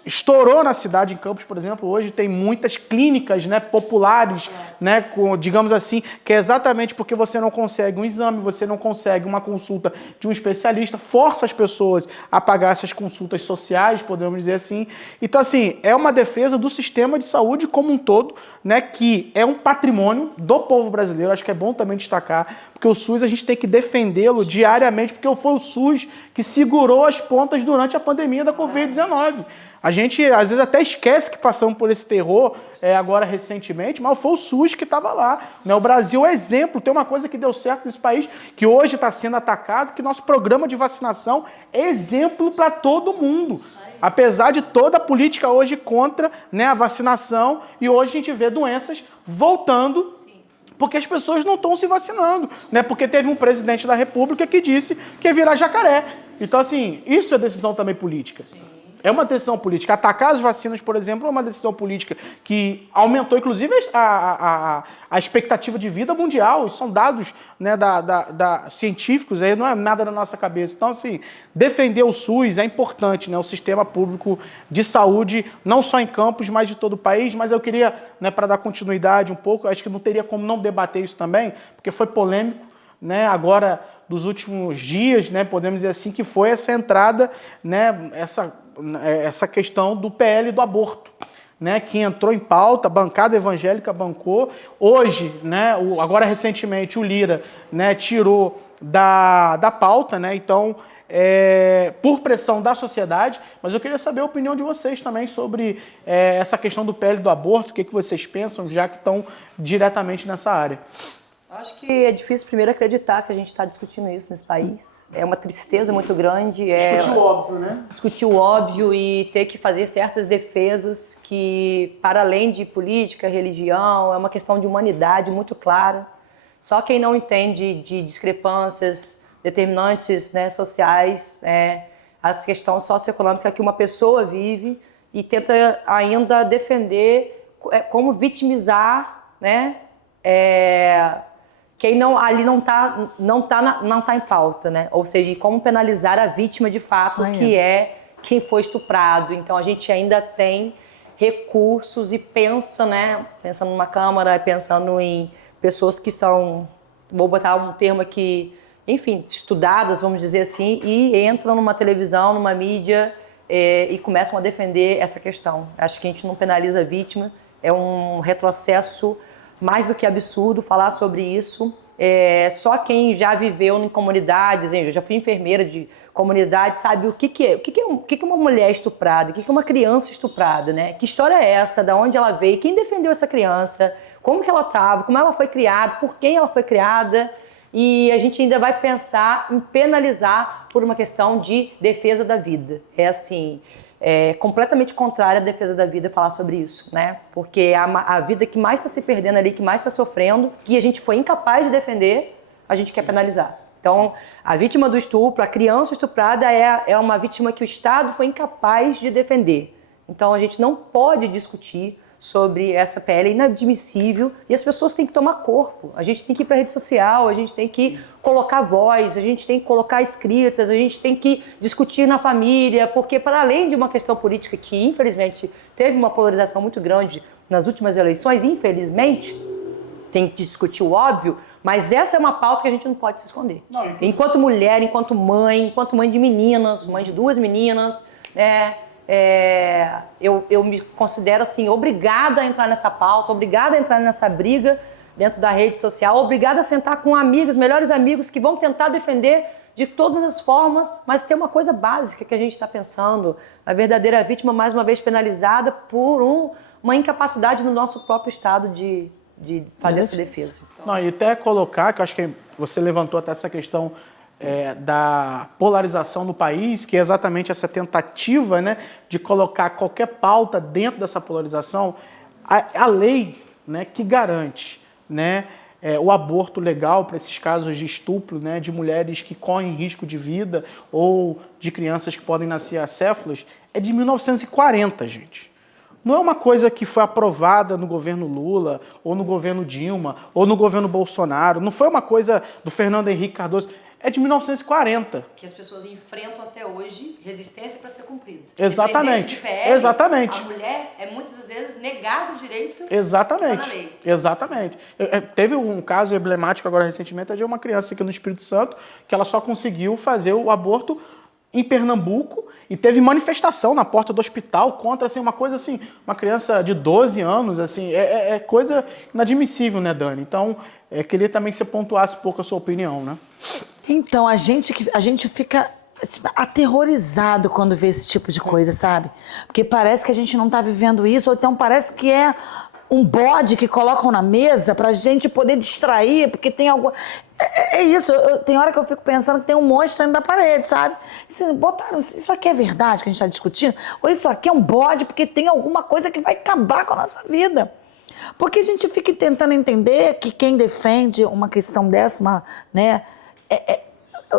Estourou na cidade, em Campos, por exemplo, hoje tem muitas clínicas, né, populares, né, digamos assim, que é exatamente porque você não consegue um exame, você não consegue uma consulta de um especialista, força as pessoas a pagar essas consultas sociais, podemos dizer assim. Então, assim, é uma defesa do sistema de saúde como um todo, né, que é um patrimônio do povo brasileiro. Acho que é bom também destacar, porque o SUS a gente tem que defendê-lo diariamente, porque foi o SUS que segurou as pontas durante a pandemia da Covid-19. A gente, às vezes, até esquece que passamos por esse terror agora recentemente, mas foi o SUS que estava lá. Né? O Brasil é exemplo, tem uma coisa que deu certo nesse país, que hoje está sendo atacado, que nosso programa de vacinação é exemplo para todo mundo. Apesar de toda a política hoje contra, né, a vacinação, e hoje a gente vê doenças voltando, porque as pessoas não estão se vacinando, né? Porque teve um presidente da República que disse que ia virar jacaré. Então, assim, isso é decisão também política. Sim. É uma decisão política. Atacar as vacinas, por exemplo, é uma decisão política que aumentou, inclusive, a expectativa de vida mundial. Isso são dados, né, científicos, aí não é nada da nossa cabeça. Então, assim, defender o SUS é importante, né, o sistema público de saúde, não só em Campos, mas de todo o país. Mas eu queria, né, para dar continuidade um pouco, acho que não teria como não debater isso também, porque foi polêmico, né, agora dos últimos dias, né, podemos dizer assim, que foi essa entrada, né, essa questão do PL do aborto, né, que entrou em pauta, a bancada evangélica bancou. Hoje, né, agora recentemente, o Lira, né, tirou da pauta, né, então por pressão da sociedade, mas eu queria saber a opinião de vocês também sobre essa questão do PL do aborto, o que vocês pensam, já que estão diretamente nessa área. Acho que é difícil primeiro acreditar que a gente está discutindo isso nesse país. É uma tristeza muito grande. Discutir o óbvio, né? Discutir o óbvio e ter que fazer certas defesas que, para além de política, religião, é uma questão de humanidade muito clara. Só quem não entende de discrepâncias determinantes, né, sociais, a questão socioeconômica que uma pessoa vive e tenta ainda defender como vitimizar, né, quem ali não tá em pauta, né? Ou seja, como penalizar a vítima de fato, que é quem foi estuprado. Então a gente ainda tem recursos e pensa, né? Pensando numa Câmara, pensando em pessoas que são, vou botar um termo aqui, enfim, estudadas, vamos dizer assim, e entram numa televisão, numa mídia e começam a defender essa questão. Acho que a gente não penaliza a vítima, é um retrocesso mais do que absurdo falar sobre isso. Só quem já viveu em comunidades, eu já fui enfermeira de comunidade, sabe o que é uma mulher estuprada, o que é uma criança estuprada, né? Que história é essa, de onde ela veio, quem defendeu essa criança, como que ela estava, como ela foi criada, por quem ela foi criada. E a gente ainda vai pensar em penalizar por uma questão de defesa da vida. É completamente contrária à defesa da vida falar sobre isso, né? Porque a vida que mais está se perdendo ali, que mais está sofrendo, que a gente foi incapaz de defender, a gente quer penalizar. Então, a vítima do estupro, a criança estuprada é uma vítima que o Estado foi incapaz de defender. Então, a gente não pode discutir sobre essa PL, é inadmissível, e as pessoas têm que tomar corpo. A gente tem que ir para a rede social, a gente tem que colocar voz, a gente tem que colocar escritas, a gente tem que discutir na família, porque para além de uma questão política que, infelizmente, teve uma polarização muito grande nas últimas eleições, infelizmente, tem que discutir o óbvio, mas essa é uma pauta que a gente não pode se esconder. Enquanto mulher, enquanto mãe de meninas, mãe de 2 meninas, né? Eu me considero assim, obrigada a entrar nessa pauta, obrigada a entrar nessa briga dentro da rede social, obrigada a sentar com amigos, melhores amigos que vão tentar defender de todas as formas, mas tem uma coisa básica que a gente está pensando, a verdadeira vítima mais uma vez penalizada por uma incapacidade no nosso próprio Estado de fazer essa defesa. Não, e até colocar, que eu acho que você levantou até essa questão da polarização no país, que é exatamente essa tentativa, né, de colocar qualquer pauta dentro dessa polarização, a lei, né, que garante, né, o aborto legal para esses casos de estupro, né, de mulheres que correm risco de vida ou de crianças que podem nascer acéfalas, é de 1940, gente. Não é uma coisa que foi aprovada no governo Lula, ou no governo Dilma, ou no governo Bolsonaro. Não foi uma coisa do Fernando Henrique Cardoso. É de 1940. Que as pessoas enfrentam até hoje resistência para ser cumprida. Exatamente. De PL, exatamente. A mulher é muitas vezes negado o direito. Exatamente. Tá na lei. Exatamente. Teve um caso emblemático agora recentemente de uma criança aqui no Espírito Santo que ela só conseguiu fazer o aborto em Pernambuco e teve manifestação na porta do hospital contra, assim, uma coisa assim, uma criança de 12 anos, assim, é coisa inadmissível, né, Dani? Então, queria também que você pontuasse um pouco a sua opinião, né? Então, a gente fica aterrorizado quando vê esse tipo de coisa, sabe? Porque parece que a gente não está vivendo isso, ou então parece que é um bode que colocam na mesa pra gente poder distrair, porque tem algo... É isso, tem hora que eu fico pensando que tem um monstro saindo da parede, sabe? Botaram, isso aqui é verdade que a gente está discutindo? Ou isso aqui é um bode porque tem alguma coisa que vai acabar com a nossa vida? Porque a gente fica tentando entender que quem defende uma questão dessa, né?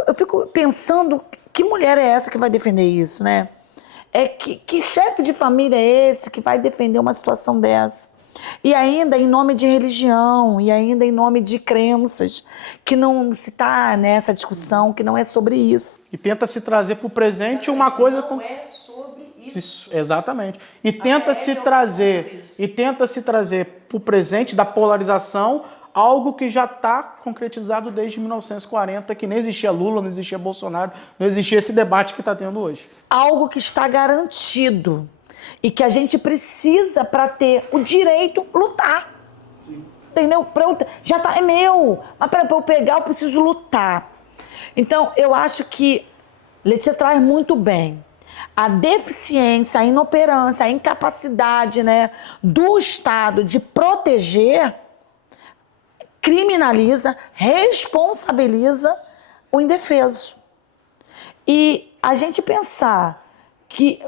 Eu fico pensando, que mulher é essa que vai defender isso, né? Que chefe de família é esse que vai defender uma situação dessa? E ainda em nome de religião, e ainda em nome de crenças, que não se está nessa discussão, que não é sobre isso. E tenta se trazer para o presente uma coisa... Não é sobre isso. Exatamente. E tenta se trazer para o presente da polarização algo que já está concretizado desde 1940, que nem existia Lula, não existia Bolsonaro, não existia esse debate que está tendo hoje. Algo que está garantido. E que a gente precisa, para ter o direito, lutar. Sim. Entendeu? Já tá, é meu. Mas para eu pegar, eu preciso lutar. Então, eu acho que Letícia traz muito bem. A deficiência, a inoperância, a incapacidade, né, do Estado de proteger criminaliza, responsabiliza o indefeso. E a gente pensar que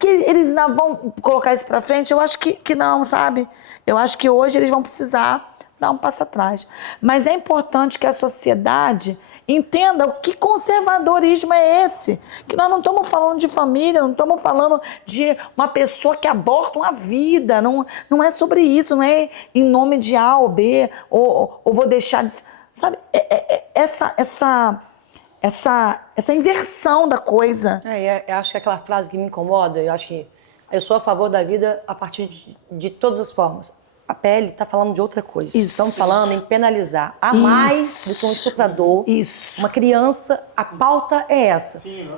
eles ainda vão colocar isso para frente, eu acho que não, sabe? Eu acho que hoje eles vão precisar dar um passo atrás. Mas é importante que a sociedade entenda o que conservadorismo é esse. Que nós não estamos falando de família, não estamos falando de uma pessoa que aborta uma vida. Não é sobre isso, não é em nome de A ou B, ou vou deixar de... Sabe, essa inversão da coisa. Eu acho que é aquela frase que me incomoda, eu acho que eu sou a favor da vida a partir de todas as formas. A PL está falando de outra coisa. Estamos falando em penalizar a mais do que um estuprador. Uma criança, a pauta é essa. Sim,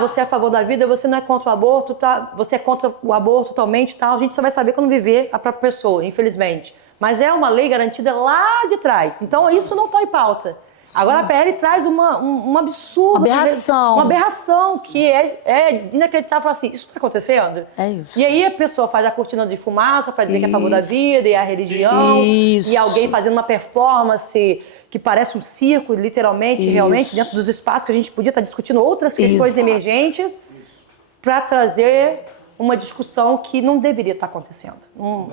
você é a favor da vida, você não é contra o aborto, tá? Você é contra o aborto totalmente, tal. A gente só vai saber quando viver a própria pessoa, infelizmente. Mas é uma lei garantida lá de trás. Então isso não está em pauta. Sim. Agora a PL traz um absurdo. Uma aberração que é inacreditável. Falar assim, isso está acontecendo? É isso. E aí a pessoa faz a cortina de fumaça para dizer que é a favor da vida e a religião. Isso. E alguém fazendo uma performance que parece um circo, literalmente, realmente, dentro dos espaços que a gente podia estar discutindo outras questões emergentes para trazer uma discussão que não deveria estar acontecendo.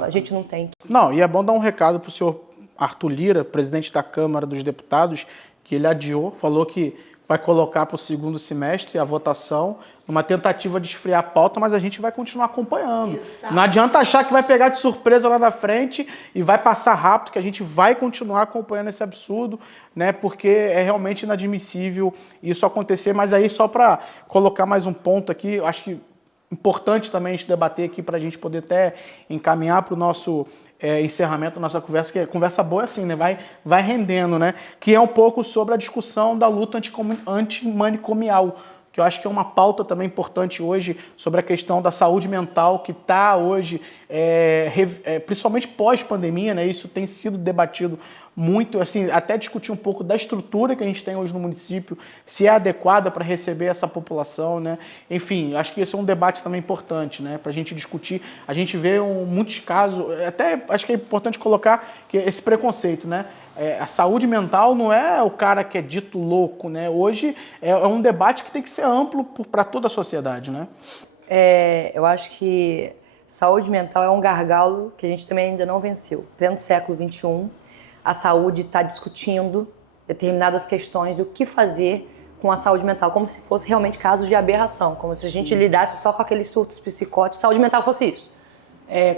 A gente não tem. Não, e é bom dar um recado para o senhor Arthur Lira, presidente da Câmara dos Deputados, que ele adiou, falou que vai colocar para o segundo semestre a votação, numa tentativa de esfriar a pauta, mas a gente vai continuar acompanhando. Exato. Não adianta achar que vai pegar de surpresa lá na frente e vai passar rápido, que a gente vai continuar acompanhando esse absurdo, né? Porque é realmente inadmissível isso acontecer. Mas aí, só para colocar mais um ponto aqui, eu acho que importante também a gente debater aqui para a gente poder até encaminhar para o nosso encerramento da nossa conversa, que é conversa boa assim, né? Vai rendendo, né? Que é um pouco sobre a discussão da luta antimanicomial, que eu acho que é uma pauta também importante hoje sobre a questão da saúde mental, que está hoje, principalmente pós-pandemia, né? Isso tem sido debatido muito, assim, até discutir um pouco da estrutura que a gente tem hoje no município, se é adequada para receber essa população, né? Enfim, acho que esse é um debate também importante, né? Para a gente discutir. A gente vê muitos casos, até acho que é importante colocar que esse preconceito, né? A saúde mental não é o cara que é dito louco, né? Hoje é um debate que tem que ser amplo para toda a sociedade, né? Eu acho que saúde mental é um gargalo que a gente também ainda não venceu. Pleno século XXI, a saúde está discutindo determinadas questões do que fazer com a saúde mental, como se fosse realmente casos de aberração, como se a gente lidasse só com aqueles surtos psicóticos, saúde mental fosse isso.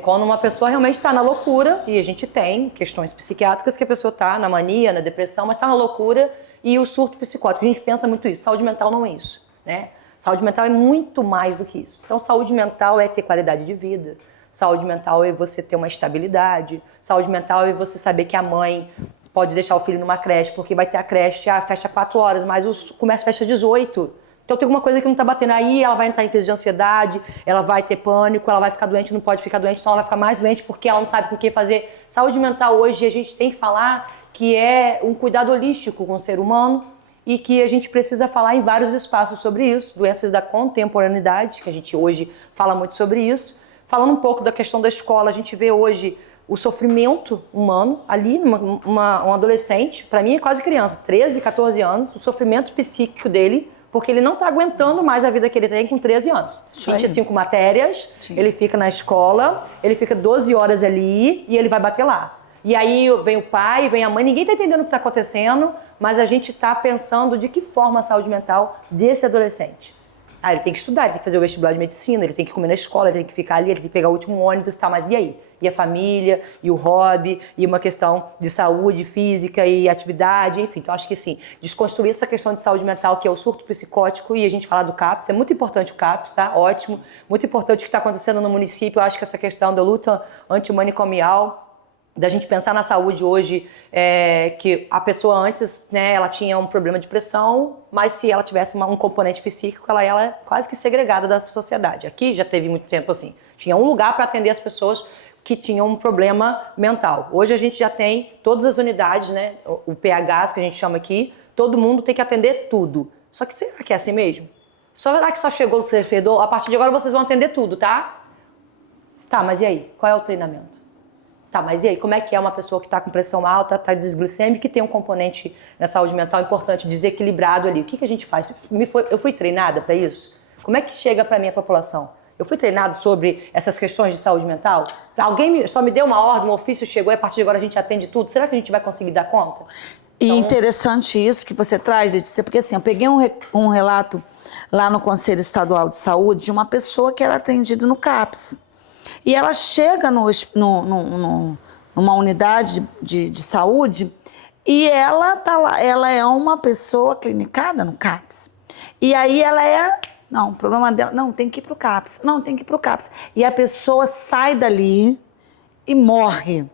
Quando uma pessoa realmente está na loucura, e a gente tem questões psiquiátricas que a pessoa está na mania, na depressão, mas está na loucura e o surto psicótico. A gente pensa muito isso. Saúde mental não é isso, né? Saúde mental é muito mais do que isso. Então, saúde mental é ter qualidade de vida. Saúde mental é você ter uma estabilidade. Saúde mental é você saber que a mãe pode deixar o filho numa creche, porque vai ter a creche, fecha 4 horas, mas o comércio fecha 18. Então tem alguma coisa que não está batendo aí, ela vai entrar em crise de ansiedade, ela vai ter pânico, ela vai ficar doente, não pode ficar doente, então ela vai ficar mais doente porque ela não sabe o que fazer. Saúde mental hoje a gente tem que falar que é um cuidado holístico com o ser humano e que a gente precisa falar em vários espaços sobre isso, doenças da contemporaneidade, que a gente hoje fala muito sobre isso. Falando um pouco da questão da escola, a gente vê hoje o sofrimento humano ali, um adolescente, para mim é quase criança, 13, 14 anos, o sofrimento psíquico dele, porque ele não está aguentando mais a vida que ele tem com 13 anos. 25 matérias, sim. Ele fica na escola, ele fica 12 horas ali e ele vai bater lá. E aí vem o pai, vem a mãe, ninguém está entendendo o que está acontecendo, mas a gente está pensando de que forma a saúde mental desse adolescente. Ele tem que estudar, ele tem que fazer o vestibular de medicina, ele tem que comer na escola, ele tem que ficar ali, ele tem que pegar o último ônibus e tal, mas e aí? E a família, e o hobby, e uma questão de saúde física e atividade, enfim. Então, acho que sim, desconstruir essa questão de saúde mental, que é o surto psicótico, e a gente falar do CAPS, é muito importante o CAPS, tá? Ótimo. Muito importante o que está acontecendo no município. Eu acho que essa questão da luta antimanicomial, da gente pensar na saúde hoje, que a pessoa antes, né, ela tinha um problema de pressão, mas se ela tivesse um componente psíquico, ela é quase que segregada da sociedade. Aqui já teve muito tempo assim, tinha um lugar para atender as pessoas que tinham um problema mental. Hoje a gente já tem todas as unidades, né, o PHs que a gente chama aqui, todo mundo tem que atender tudo. Só que será que é assim mesmo? Será que só chegou o prefeito? A partir de agora vocês vão atender tudo, tá? Tá, mas e aí? Qual é o treinamento? Tá, mas e aí? Como é que é uma pessoa que está com pressão alta, está desglicêmica, que tem um componente na saúde mental importante, desequilibrado ali? O que a gente faz? Eu fui treinada para isso? Como é que chega para a minha população? Eu fui treinado sobre essas questões de saúde mental? Alguém só me deu uma ordem, um ofício chegou e a partir de agora a gente atende tudo? Será que a gente vai conseguir dar conta? E interessante isso que você traz, Letícia, porque assim, eu peguei um relato lá no Conselho Estadual de Saúde de uma pessoa que era atendida no CAPS. E ela chega numa unidade de saúde e ela tá lá, ela é uma pessoa clinicada no CAPS. E aí não, o problema dela, não, tem que ir pro CAPS, não, tem que ir pro CAPS. E a pessoa sai dali e morre.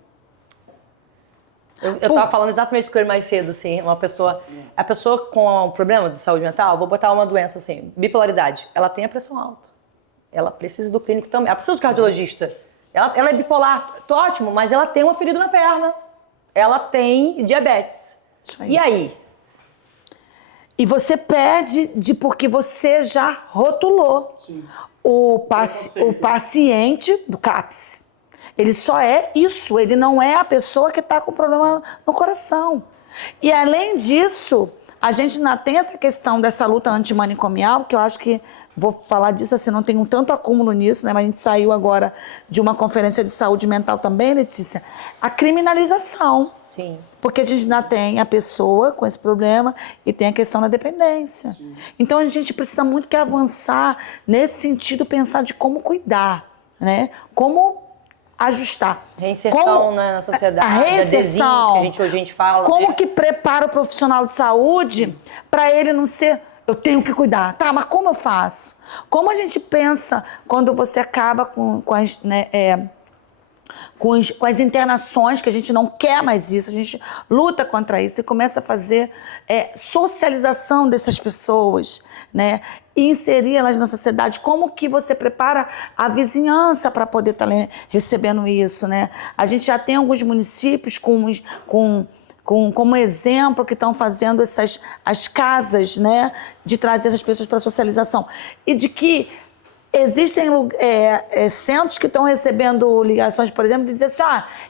Eu estava falando exatamente isso com ele mais cedo, assim, a pessoa com um problema de saúde mental, vou botar uma doença assim, bipolaridade, ela tem a pressão alta, ela precisa do clínico também, ela precisa do cardiologista, ela é bipolar, tô ótimo, mas ela tem uma ferida na perna, ela tem diabetes, e aí? E você pede porque você já rotulou o paciente do CAPS. Ele só é isso, ele não é a pessoa que está com problema no coração. E além disso, a gente ainda tem essa questão dessa luta antimanicomial, que eu acho que, vou falar disso assim, não tenho tanto acúmulo nisso, né? Mas a gente saiu agora de uma conferência de saúde mental também, Letícia, a criminalização. Sim. Porque a gente ainda tem a pessoa com esse problema e tem a questão da dependência. Sim. Então a gente precisa muito que avançar nesse sentido, pensar de como cuidar, né? Como ajustar. Reinserção na sociedade, a reinserção, que a gente fala. Como né? que prepara o profissional de saúde para ele não ser, eu tenho que cuidar. Tá, mas como eu faço? Como a gente pensa quando você acaba com as internações, que a gente não quer mais isso, a gente luta contra isso e começa a fazer socialização dessas pessoas, né? E inserir elas na sociedade. Como que você prepara a vizinhança para poder estar recebendo isso, né? A gente já tem alguns municípios como exemplo que estão fazendo as casas, né? De trazer essas pessoas para socialização. E de que existem centros que estão recebendo ligações, por exemplo, de dizer assim,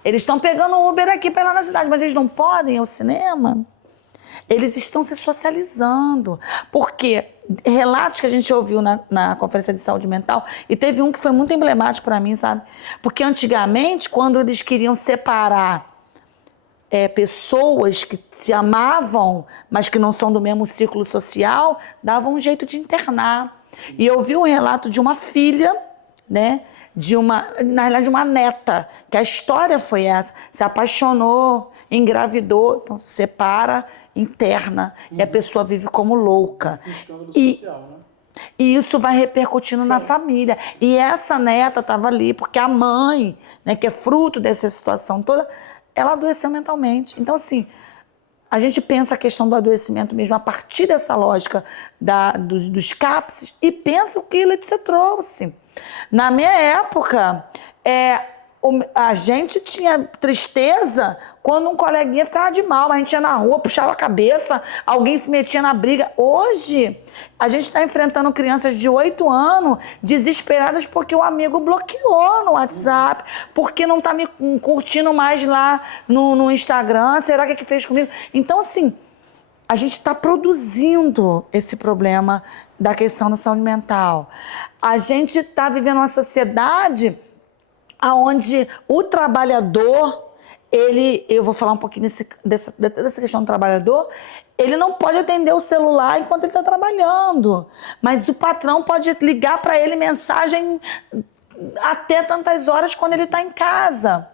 eles estão pegando Uber aqui para ir lá na cidade, mas eles não podem ir ao cinema. Eles estão se socializando. Porque relatos que a gente ouviu na Conferência de Saúde Mental, e teve um que foi muito emblemático para mim, sabe? Porque antigamente, quando eles queriam separar pessoas que se amavam, mas que não são do mesmo círculo social, davam um jeito de internar. E eu vi um relato de uma filha, né? Na realidade, uma neta, que a história foi essa, se apaixonou, engravidou, então separa, interna, e a pessoa vive como louca. Social, né? E isso vai repercutindo na família. E essa neta estava ali, porque a mãe, né, que é fruto dessa situação toda, ela adoeceu mentalmente. Então, assim, a gente pensa a questão do adoecimento mesmo a partir dessa lógica dos CAPS e pensa o que Letícia trouxe. Na minha época, a gente tinha tristeza quando um coleguinha ficava de mal, a gente ia na rua, puxava a cabeça, alguém se metia na briga. Hoje, a gente está enfrentando crianças de 8 anos desesperadas porque o amigo bloqueou no WhatsApp, porque não está me curtindo mais lá no Instagram, será que fez comigo? Então, assim, a gente está produzindo esse problema da questão da saúde mental. A gente está vivendo uma sociedade onde o trabalhador, eu vou falar um pouquinho dessa questão do trabalhador, ele não pode atender o celular enquanto ele está trabalhando, mas o patrão pode ligar para ele mensagem até tantas horas quando ele está em casa.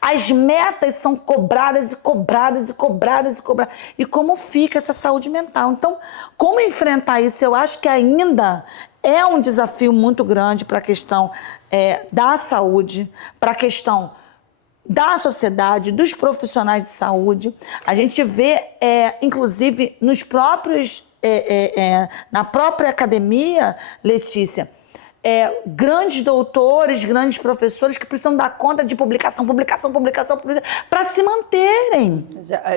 As metas são cobradas e cobradas e cobradas e cobradas. E como fica essa saúde mental? Então, como enfrentar isso? Eu acho que ainda é um desafio muito grande para a questão da saúde, para a questão da sociedade, dos profissionais de saúde. A gente vê, inclusive, na própria academia, Letícia, grandes doutores, grandes professores que precisam dar conta de publicação, para se manterem.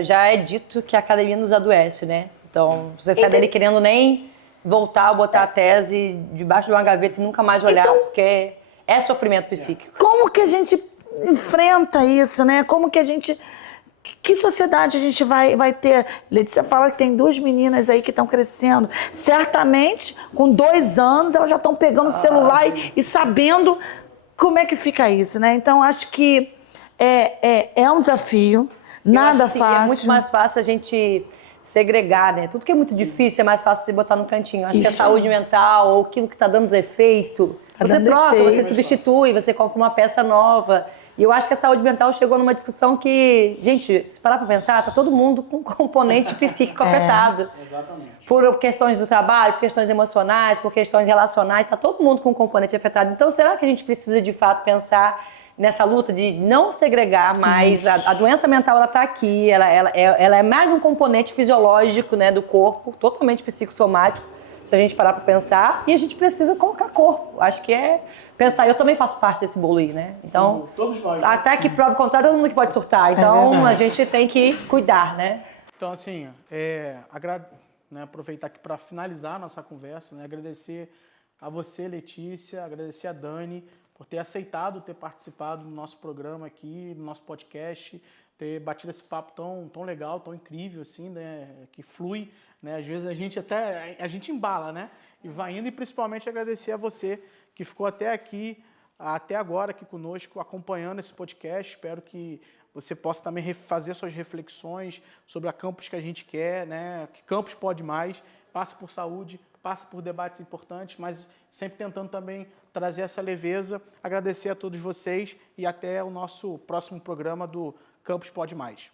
Já é dito que a academia nos adoece, né? Então, você sai dele querendo nem voltar a botar a tese debaixo de uma gaveta e nunca mais olhar, Então, porque é sofrimento psíquico. como que a gente enfrenta isso, né? Como que a gente... Que sociedade a gente vai ter? Letícia fala que tem 2 meninas aí que estão crescendo. Certamente, com 2 anos, elas já estão pegando o celular e sabendo como é que fica isso, né? Então, acho que é um desafio, nada Assim, fácil. é muito mais fácil a gente segregar, né? Tudo que é muito difícil é mais fácil você botar no cantinho. Acho que a saúde mental ou aquilo que está dando defeito, você troca, você substitui, você compra uma peça nova. E eu acho que a saúde mental chegou numa discussão que, gente, se parar para pensar, tá todo mundo com componente psíquico afetado. Exatamente. Por questões do trabalho, por questões emocionais, por questões relacionais, tá todo mundo com componente afetado. Então, será que a gente precisa, de fato, pensar nessa luta de não segregar mais? A doença mental, ela tá aqui, ela é mais um componente fisiológico, né, do corpo, totalmente psicossomático, se a gente parar para pensar, e a gente precisa colocar corpo. Acho que é pensar, eu também faço parte desse bolo aí, né? Então, todos nós, né? até que prova o contrário, todo mundo que pode surtar. Então, a gente tem que cuidar, né? Então, assim, aproveitar aqui para finalizar a nossa conversa, né? Agradecer a você, Letícia, agradecer a Dani por ter aceitado ter participado do nosso programa aqui, do nosso podcast, ter batido esse papo tão legal, tão incrível, assim, né? Que flui, né? Às vezes a gente embala, né? E vai indo, e principalmente agradecer a você que ficou até aqui, até agora aqui conosco, acompanhando esse podcast. Espero que você possa também fazer suas reflexões sobre a campus que a gente quer, né? Que campus pode mais, passa por saúde, passa por debates importantes, mas sempre tentando também trazer essa leveza. Agradecer a todos vocês e até o nosso próximo programa do Campus Pode Mais.